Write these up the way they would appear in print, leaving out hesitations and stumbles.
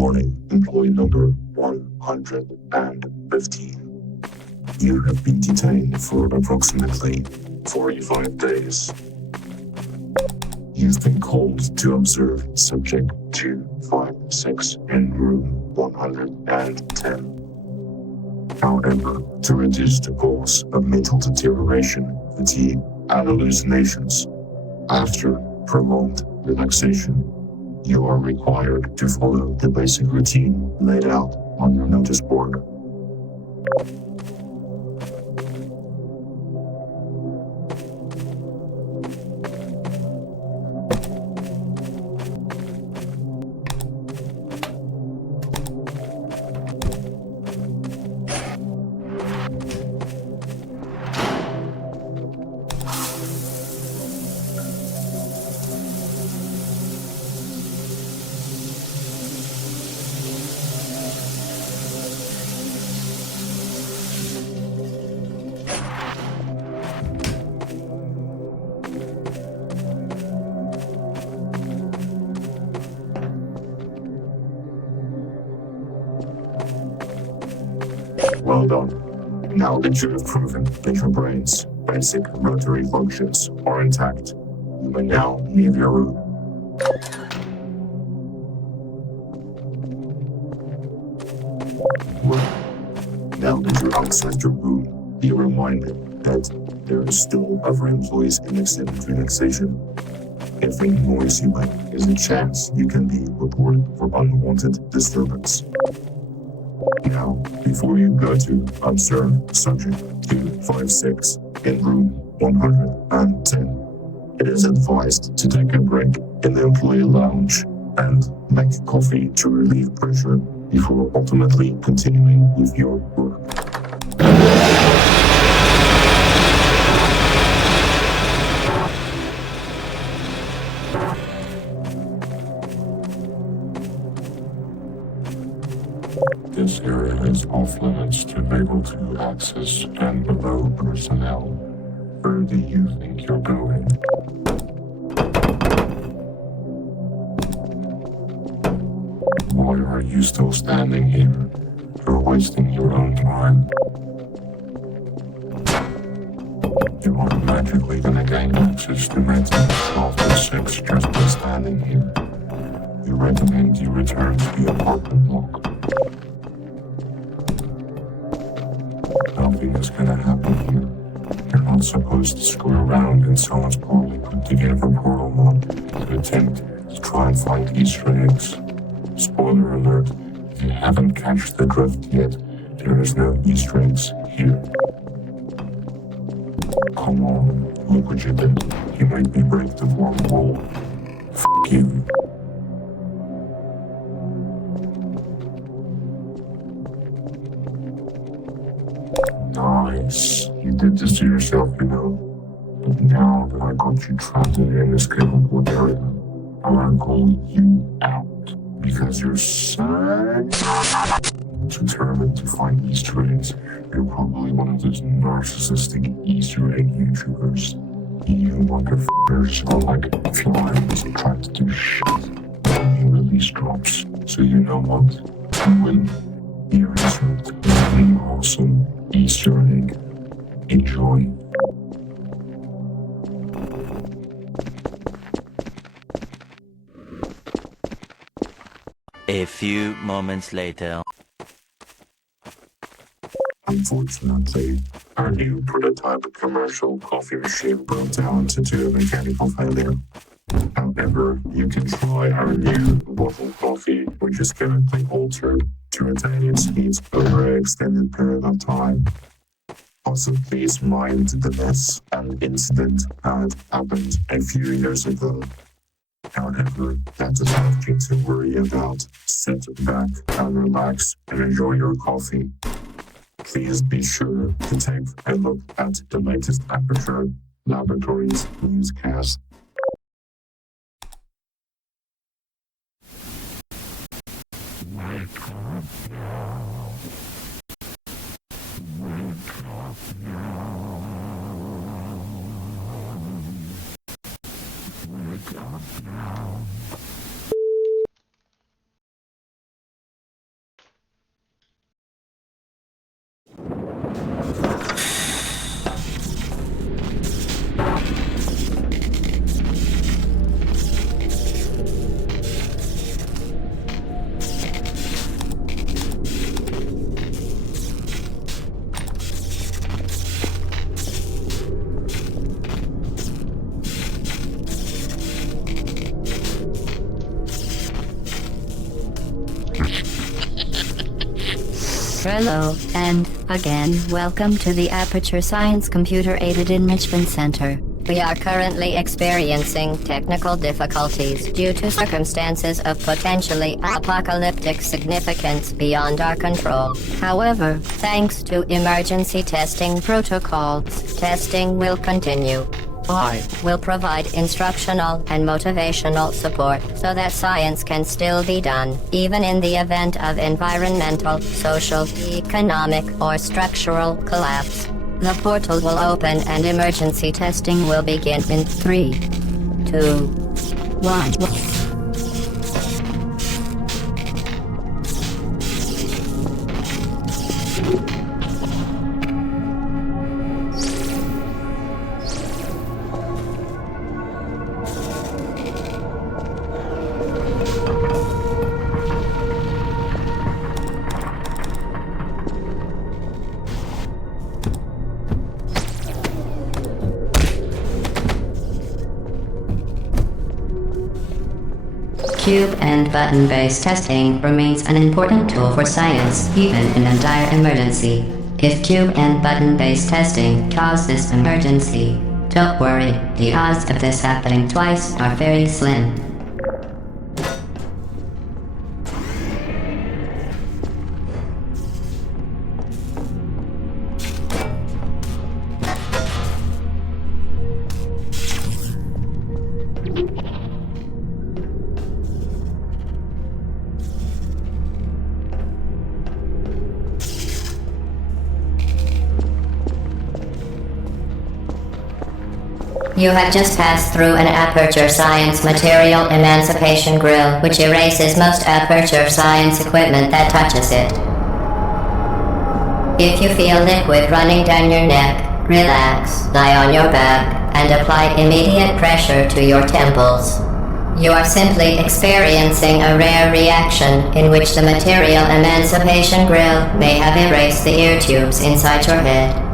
Morning, employee number 115. You have been detained for approximately 45 days. You've been called to observe subject 256 in room 110. However, to reduce the cause of mental deterioration, fatigue, and hallucinations after prolonged relaxation, you are required to follow the basic routine laid out on your notice board. Well done. Now that you have proven that your brain's basic motor functions are intact, you may now leave your room. Well, now that you're outside your room, be reminded that there are still other employees in extended relaxation. Every noise you make is a chance you can be reported for unwanted disturbance. Now, before you go to observe subject 256 in room 110, it is advised to take a break in the employee lounge and make coffee to relieve pressure before ultimately continuing with your work. This area is off limits to able to access and below personnel. Where do you think you're going? Why are you still standing here? You're wasting your own time. You are magically gonna gain access to Metin 12-6 just by standing here. We recommend you return to the apartment block. Nothing is gonna happen here. You're not supposed to screw around in someone's poorly put together portal mod to attempt to try and find Easter eggs. Spoiler alert, if you haven't catched the drift yet, there is no Easter eggs here. Come on, look what you did. You made me break the fourth wall. F*** you. Nice. You did this to yourself, you know. But now that I got you trapped in an inescapable area, I'm calling you out. Because you're so determined to find Easter eggs. You're probably one of those narcissistic Easter egg YouTubers. You motherfuckers are like flies trying to do shit when new release drops. So you know what? You will be reserved an awesome Easter egg. Enjoy. A few moments later. Unfortunately, our new prototype commercial coffee machine broke down due to a mechanical failure. However, you can try our new bottled coffee, which is chemically altered to retain its heat over an extended period of time. Also, please mind the mess and incident that happened a few years ago. However, that is nothing to worry about. Sit back and relax and enjoy your coffee. Please be sure to take a look at the latest Aperture Laboratories newscast. Wake up now. Wake up now. Wake up now. Hello, and, again, welcome to the Aperture Science Computer Aided Enrichment Center. We are currently experiencing technical difficulties due to circumstances of potentially apocalyptic significance beyond our control. However, thanks to emergency testing protocols, testing will continue. I will provide instructional and motivational support so that science can still be done, even in the event of environmental, social, economic, or structural collapse. The portal will open and emergency testing will begin in 3, 2, 1. Cube and button-based testing remains an important tool for science, even in a dire emergency. If cube and button-based testing cause this emergency, don't worry, the odds of this happening twice are very slim. You have just passed through an Aperture Science Material Emancipation Grill, which erases most Aperture Science equipment that touches it. If you feel liquid running down your neck, relax, lie on your back, and apply immediate pressure to your temples. You are simply experiencing a rare reaction in which the Material Emancipation Grill may have erased the ear tubes inside your head.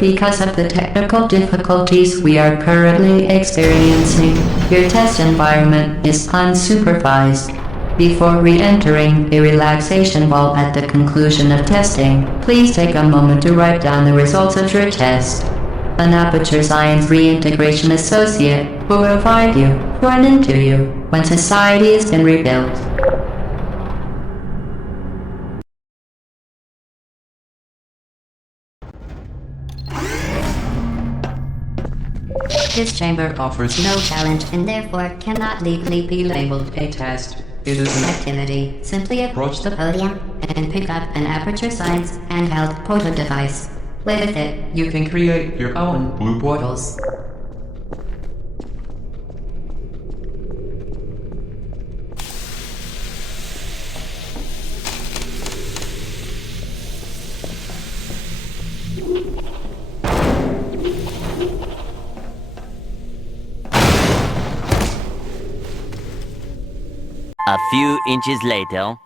Because of the technical difficulties we are currently experiencing, your test environment is unsupervised. Before re-entering a relaxation ball at the conclusion of testing, please take a moment to write down the results of your test. An Aperture Science Reintegration Associate will revive you, run into you, when society has been rebuilt. This chamber offers no challenge and therefore cannot legally be labeled A test. It is an activity. Simply approach the podium and pick up an Aperture Science handheld portal device. With it, You can create your own blue portals. A few inches later.